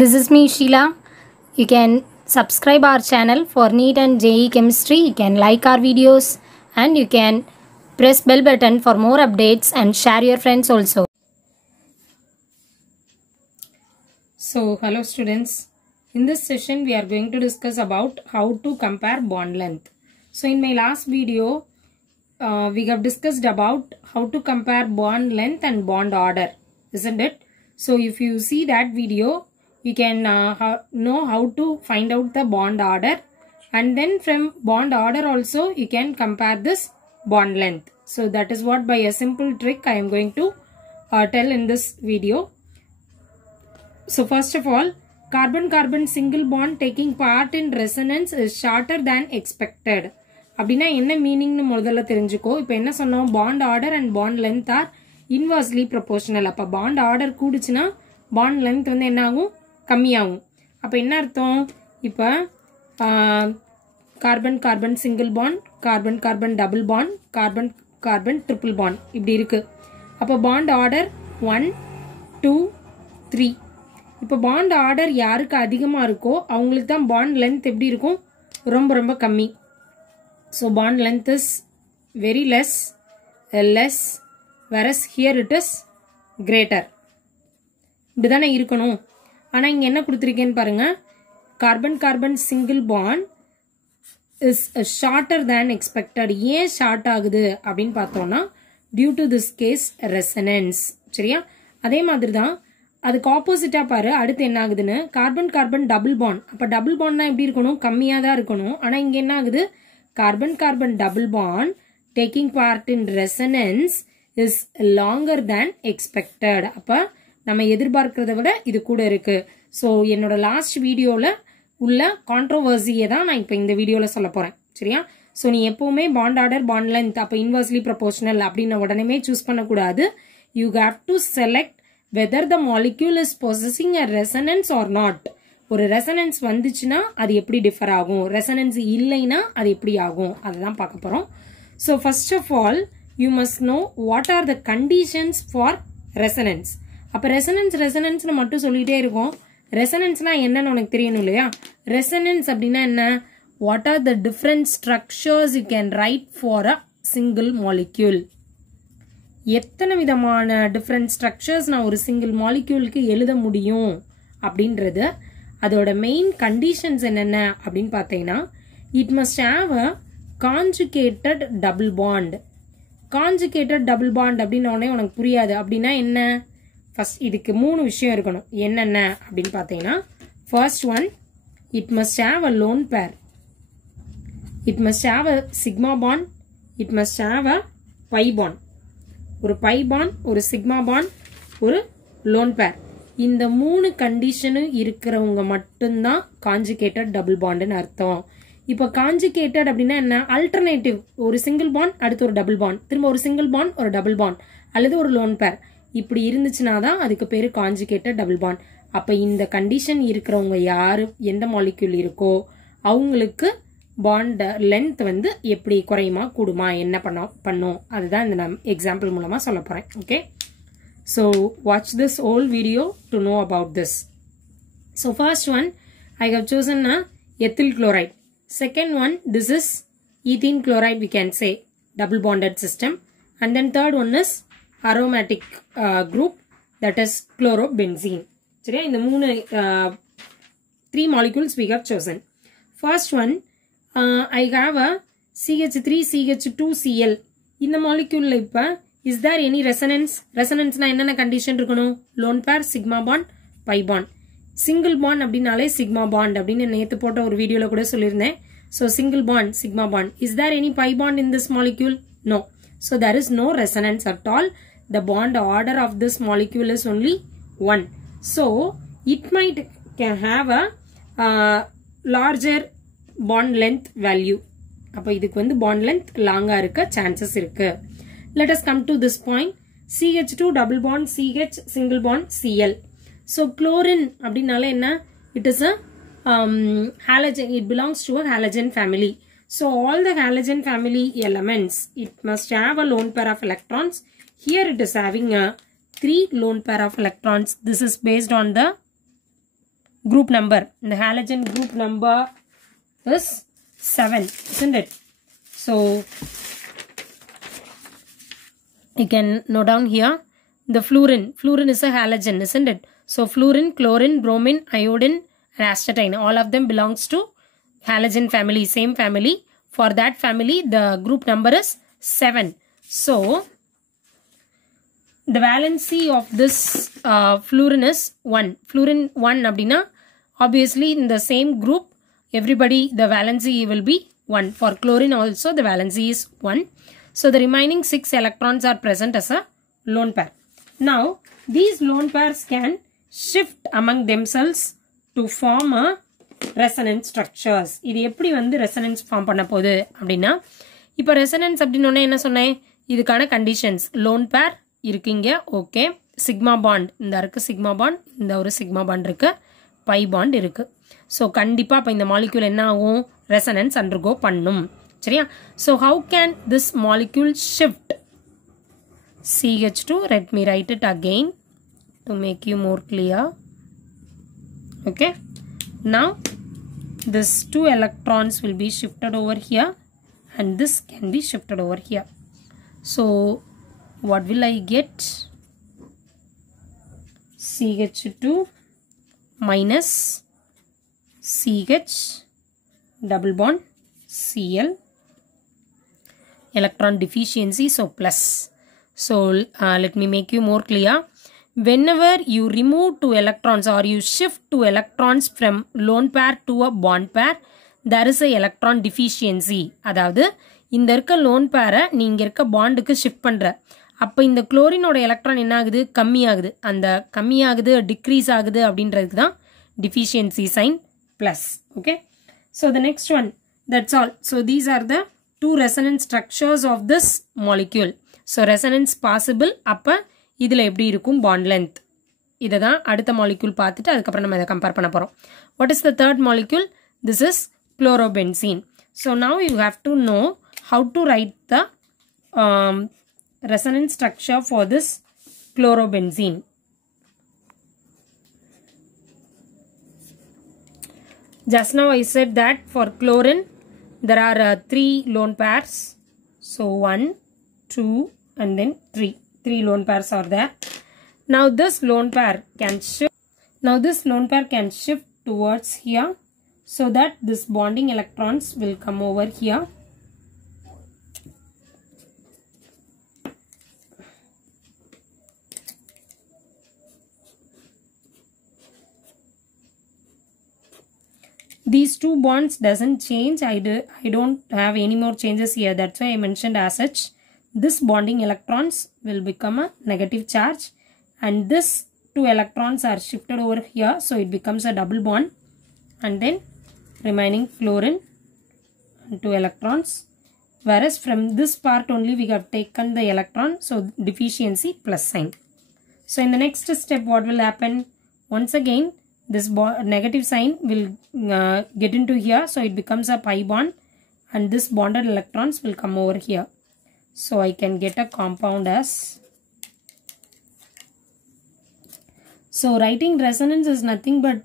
This is me Sheila. You can subscribe our channel for NEET and JEE Chemistry. You can like our videos and you can press bell button for more updates and share your friends also. So hello students. In this session we are going to discuss about how to compare bond length. So in my last video we have discussed about how to compare bond length and bond order, isn't it? So if you see that video, you can know how to find out the bond order, and then from bond order also you can compare this bond length. So that is what by a simple trick I am going to tell in this video. So first of all, carbon-carbon single bond taking part in resonance is shorter than expected. அப்படினா என்ன மீனிங்னு முதல்ல தெரிஞ்சுக்கோ. இப்போ என்ன சொன்னோம், bond order and bond length are inversely proportional. அப்ப bond order கூடுச்சுனா bond length வந்து என்ன ஆகும், கம்மியாகும். அப்ப என்ன அர்த்தம், இப்போ carbon carbon single bond, carbon carbon double bond, carbon carbon triple bond இப்படி இருக்கு. அப்ப bond order 1 2 3. இப்போ bond order யாருக்கு அதிகமா இருக்கோ அவங்களுக்கு தான் bond length எப்படி இருக்கும், ரொம்ப ரொம்ப கம்மி. So bond length is very less, whereas here it is greater. இப்படிதானே இருக்கணும். ஆனா இங்க என்ன கொடுத்திருக்கேன்னு பாருங்க, carbon carbon single bond is shorter than expected. ஏன் ஷார்ட் ஆகுது அப்படின்னு பார்த்தோம்னா due to this case resonance. சரியா? அதே மாதிரி தான் அதுக்கு ஆப்போசிட்டா பாரு, அடுத்து என்ன ஆகுதுன்னு, கார்பன் கார்பன் டபுள் பாண்ட். அப்ப டபுள் பாண்ட்னா எப்படி இருக்கணும், கம்மியா தான் இருக்கணும். ஆனா இங்க என்ன ஆகுது, carbon carbon double bond taking part in resonance is longer than expected. அப்ப நம்ம எதிர்பார்க்கிறத விட இது கூட இருக்கு. சோ என்னோட லாஸ்ட் வீடியோல உள்ள கான்ட்ரோவர்சியை தான் நான் இப்போ இந்த வீடியோல சொல்ல போறேன். சரியா? சோ நீ எப்பவுமே bond order bond length அப்ப inversely proportional அப்படின்னு உடனே சூஸ் பண்ண கூடாது. You have to select whether the molecule is possessing a resonance or not. ஒரு ரெசனன்ஸ் வந்துச்சுன்னா அது எப்படி டிஃபர் ஆகும், ரெசனன்ஸ் இல்லைன்னா அது எப்படி ஆகும், அதுதான் பார்க்க போறோம். So first of all you must know what are the conditions for resonance. அப்போ ரெசனன்ஸ்னு மட்டும் சொல்லிட்டே இருக்கோம். ரெசனன்ஸ்னா என்னன்னு உனக்கு தெரியணும் இல்லையா? ரெசனன்ஸ் அப்படின்னா என்ன, what are the different structures you can write for a single molecule. எத்தனை விதமான டிஃப்ரெண்ட் ஸ்ட்ரக்சர்ஸ் நான் ஒரு சிங்கிள் மாலிக்யூலுக்கு எழுத முடியும் அப்படின்றது, அதோட மெயின் கண்டிஷன்ஸ் என்னென்ன அப்படின்னு பார்த்தீங்கன்னா, it must have a conjugated double bond. Conjugated double bond அப்படின்னு உனக்கு புரியாது. அப்படின்னா என்ன, ஃபர்ஸ்ட் இதுக்கு 3 விஷயம் இருக்கணும். என்னென்ன அப்படின்னு பார்த்தீங்கன்னா, first one, it must have a lone pair, it must have a sigma bond, it must have a by bond. ஒரு பை பாண்ட், ஒரு சிக்மா பாண்ட், ஒரு லோன் பேர். இந்த 3 கண்டிஷனும் இருக்கிறவங்க மட்டும்தான் கான்ஜுகேட்டட் டபுள் பாண்டுன்னு அர்த்தம். இப்போ கான்ஜுகேட்டட் அப்படின்னா என்ன, அல்டர்னேட்டிவ், ஒரு சிங்கிள் பாண்ட் அடுத்து ஒரு டபுள் பாண்ட், திரும்ப ஒரு சிங்கிள் பாண்ட் ஒரு டபுள் பாண்ட் அல்லது ஒரு லோன் பேர் இப்படி இருந்துச்சுன்னா தான் அதுக்கு பேரு கான்ஜுகேட்டட் டபுள் பாண்ட். அப்ப இந்த கண்டிஷன் இருக்கிறவங்க யாரு, எந்த மாலிக்யூல் இருக்கோ அவங்களுக்கு பாண்ட் லென்த் வந்து எப்படி குறையுமா கூடுமா என்ன பண்ணும் அதுதான் இந்த நான் எக்ஸாம்பிள் மூலமா சொல்ல போறேன். Okay, so watch this whole video to know about this. So first one I have chosen a ethyl chloride. Second one, this is ethene chloride, we can say double bonded system. And then third one is aromatic group, that is chlorobenzene. சரியா? இந்த 3 molecules we have chosen. First one, I have a CH3CH2Cl. இந்த molecule இப்ப is there any resonance? Resonance na என்னென்ன கண்டிஷன் இருக்கணும், lone pair, sigma bond, by bond. Single bond அப்படின்னாலே sigma bond அப்படின்னு நேத்து போட்ட ஒரு வீடியோல கூட சொல்லியிருந்தேன். So single bond, sigma bond. Is there any pi bond in this molecule? No. So there is no resonance at all. The bond order of this molecule is only 1. So it might can have a larger bond length value. அப்ப இதுக்கு வந்து bond length லாங்கா இருக்க chances இருக்கு. Let us come to this point. CH2 double bond CH single bond Cl. So chlorine அப்படினாலே என்ன, it is a halogen, it belongs to a halogen family. So all the halogen family elements, it must have a lone pair of electrons. Here it is having a 3 lone pair of electrons. This is based on the group number. The halogen group number is 7, isn't it? So you can note down here the fluorine. Fluorine is a halogen, isn't it? So fluorine, chlorine, bromine, iodine and astatine, all of them belongs to halogen family, same family. For that family the group number is 7. So the valency of this fluorine is 1. Fluorine 1 abdina, obviously in the same group everybody the valency will be 1. For chlorine also the valency is 1. So the remaining 6 electrons are present as a lone pair. Now these lone pairs can shift among themselves to form a resonance structures. இது எப்படி வந்து resonance form பண்ண போகுது அப்படின்னா, இப்போ resonance அப்படின்னோடனே என்ன சொன்னேன், இதுக்கான conditions lone pair இருக்குங்க, ஓகே, சிக்மா பாண்ட் இந்த இருக்கு, சிக்மா பாண்ட் இந்த ஒரு சிக்மா பாண்ட் இருக்கு, பை பாண்ட் இருக்கு. ஸோ கண்டிப்பாக இப்போ இந்த மாலிக்யூல் என்ன ஆகும், ரெசனன்ஸ் அண்டர்கோ பண்ணும். சரியா? So how can this molecule shift? CH2, let me write it again to make you more clear. Okay, now this 2 electrons will be shifted over here and this can be shifted over here. So what will I get? CH2 minus CH double bond Cl, electron deficiency, so plus. So let me make you more clear. Whenever you remove 2 electrons or you shift 2 electrons from lone pair to a bond pair, there is a electron deficiency. அதாவது இந்த இருக்க லோன் பேரை நீங்க இருக்க பாண்டுக்கு ஷிஃப்ட் பண்ற, அப்போ இந்த குளோரினோட எலக்ட்ரான் என்ன ஆகுது, கம்மியாகுது. அந்த கம்மியாகுது, டிக்ரீஸ் ஆகுது அப்படின்றதுக்கு தான் deficiency sign plus. Okay, so the next one, that's all. So these are the 2 resonance structures of this molecule. So resonance possible, அப்போ இதில் எப்படி இருக்கும் bond length, இதை தான் அடுத்த molecule பார்த்துட்டு அதுக்கப்புறம் நம்ம இதை கம்பேர் பண்ண போகிறோம். What is the third molecule? This is chlorobenzene. So now you have to know how to write the resonance structure for this chlorobenzene. Just now I said that for chlorine there are 3 lone pairs. So 1, 2 and then 3. 3 lone pairs are there. Now this lone pair can shift. Now this lone pair can shift towards here so that this bonding electrons will come over here. These 2 bonds doesn't change. I don't have any more changes here. That's why I mentioned as such. This bonding electrons will become a negative charge and this 2 electrons are shifted over here, so it becomes a double bond, and then remaining fluorine and 2 electrons, whereas from this part only we have taken the electron, so deficiency plus sign. So in the next step what will happen? Once again this negative sign will get into here, so it becomes a pi bond and this bonded electrons will come over here. So I can get a compound as, so writing resonance is nothing but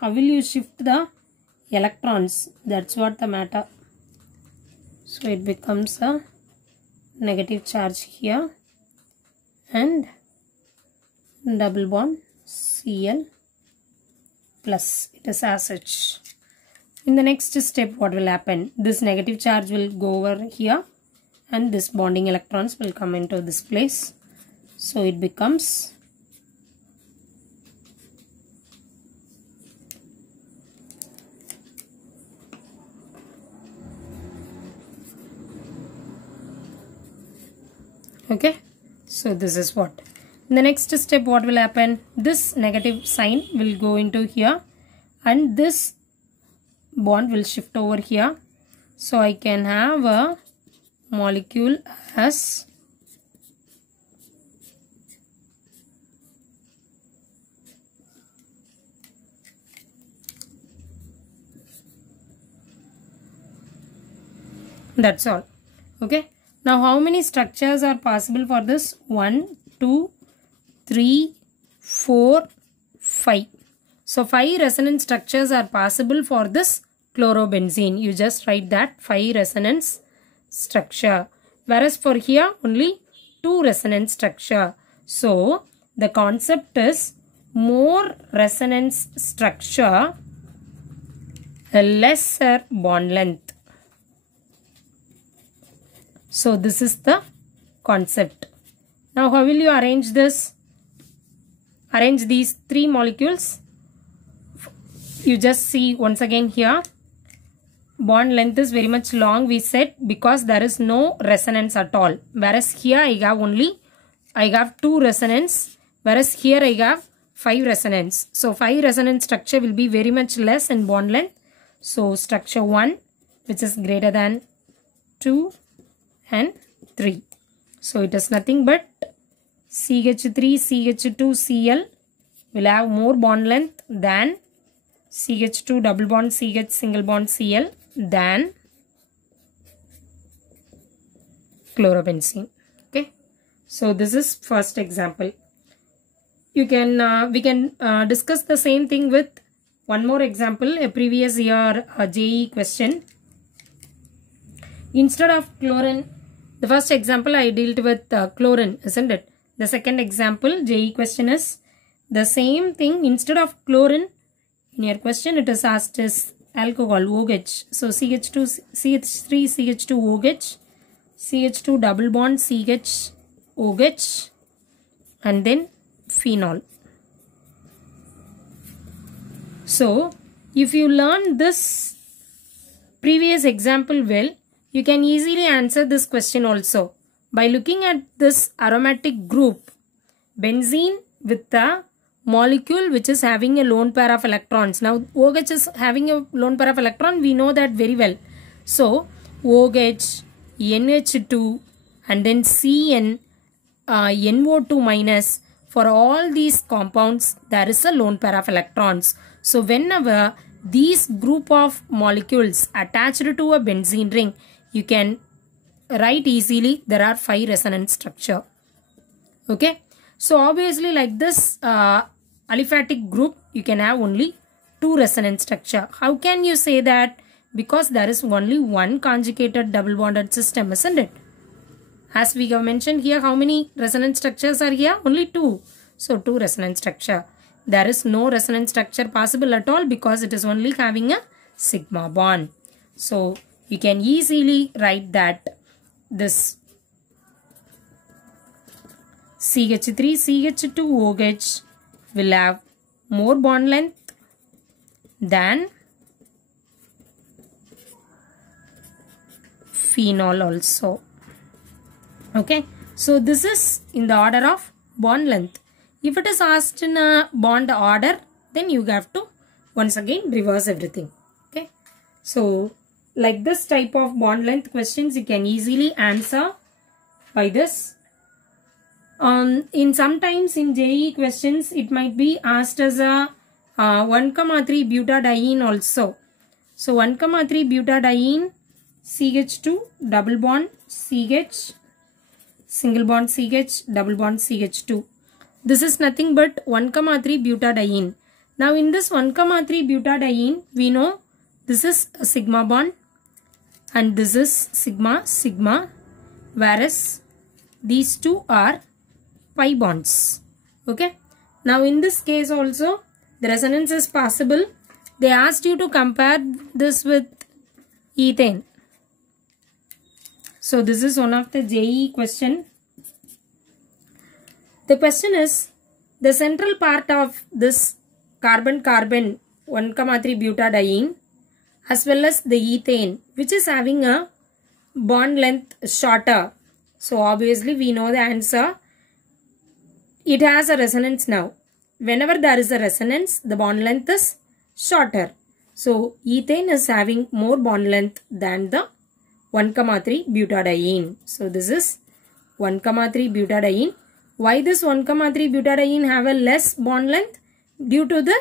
how will you shift the electrons, that's what the matter. So it becomes a negative charge here and double bond Cl plus, it is as such. In the next step what will happen? This negative charge will go over here and this bonding electrons will come into this place, so it becomes okay. So this is what. In the next step what will happen? This negative sign will go into here and this bond will shift over here, so I can have a molecule as that's all. Okay, now how many structures are possible for this? 1, 2, 3, 4, 5. So 5 resonance structures are possible for this chlorobenzene. You just write that 5 resonance structure. Whereas for here only 2 resonance structure. So the concept is more resonance structure, a lesser bond length. So this is the concept. Now how will you arrange this? Arrange these 3 molecules. You just see once again here, bond length is very much long, we said, because there is no resonance at all. Whereas here I have 2 resonance, whereas here I have 5 resonance. So 5 resonance structure will be very much less in bond length. So structure 1, which is greater than 2 and 3. So it is nothing but CH3 CH2 Cl will have more bond length than CH2 double bond CH single bond Cl than chlorobenzene. Okay, so this is first example. You can we can discuss the same thing with one more example, a previous year JEE question. Instead of chlorine, the first example I dealt with chlorine, isn't it? The second example JEE question is the same thing. Instead of chlorine, in your question it is asked as alcohol, OH. So CH2 CH3 CH2 OH, CH2 double bond CH OH, and then phenol. So if you learn this previous example well, you can easily answer this question also by looking at this aromatic group benzene with the molecule which is having a lone pair of electrons. Now OH is having a lone pair of electron, we know that very well. So OH, NH2 and then CN, NO2 minus, for all these compounds there is a lone pair of electrons. So whenever these group of molecules attached to a benzene ring, you can write easily there are 5 resonance structure. Okay, so obviously like this aliphatic group you can have only 2 resonance structure. How can you say that? Because there is only one conjugated double bonded system, isn't it? As we have mentioned here, how many resonance structures are here? Only 2. So 2 resonance structure. There is no resonance structure possible at all because it is only having a sigma bond. So you can easily write that this CH3 CH2 OH will have more bond length than phenol also. Okay, so this is in the order of bond length. If it is asked in a bond order, then you have to once again reverse everything. Okay, so like this type of bond length questions you can easily answer by this. In sometimes in JEE questions it might be asked as a 1,3 butadiene also. So 1,3 butadiene CH2 double bond CH single bond CH double bond CH2. This is nothing but 1,3 butadiene. Now in this 1,3 butadiene we know this is a sigma bond and this is sigma sigma, whereas these two are pi bonds. Okay, now in this case also the resonance is possible. They asked you to compare this with ethane. So this is one of the JEE question. The question is the central part of this carbon-carbon 1,3 butadiene as well as the ethane, which is having a bond length shorter. So obviously we know the answer. It has a resonance now. Whenever there is a resonance, the bond length is shorter. So ethane is having more bond length than the 1,3 butadiene. So this is 1,3 butadiene. Why this 1,3 butadiene have a less bond length? Due to the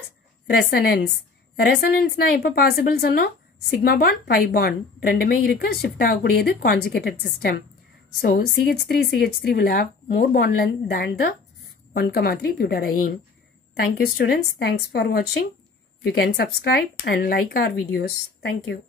resonance. Resonance na எப்ப possible சொன்னோம்? Sigma bond, pi bond. ரெண்டுமே இருக்கு, shift ஆகக்கூடியது conjugated system. So CH3 will have more bond length than the 1,3 butadiene. Thank you students. Thanks for watching. You can subscribe and like our videos. Thank you.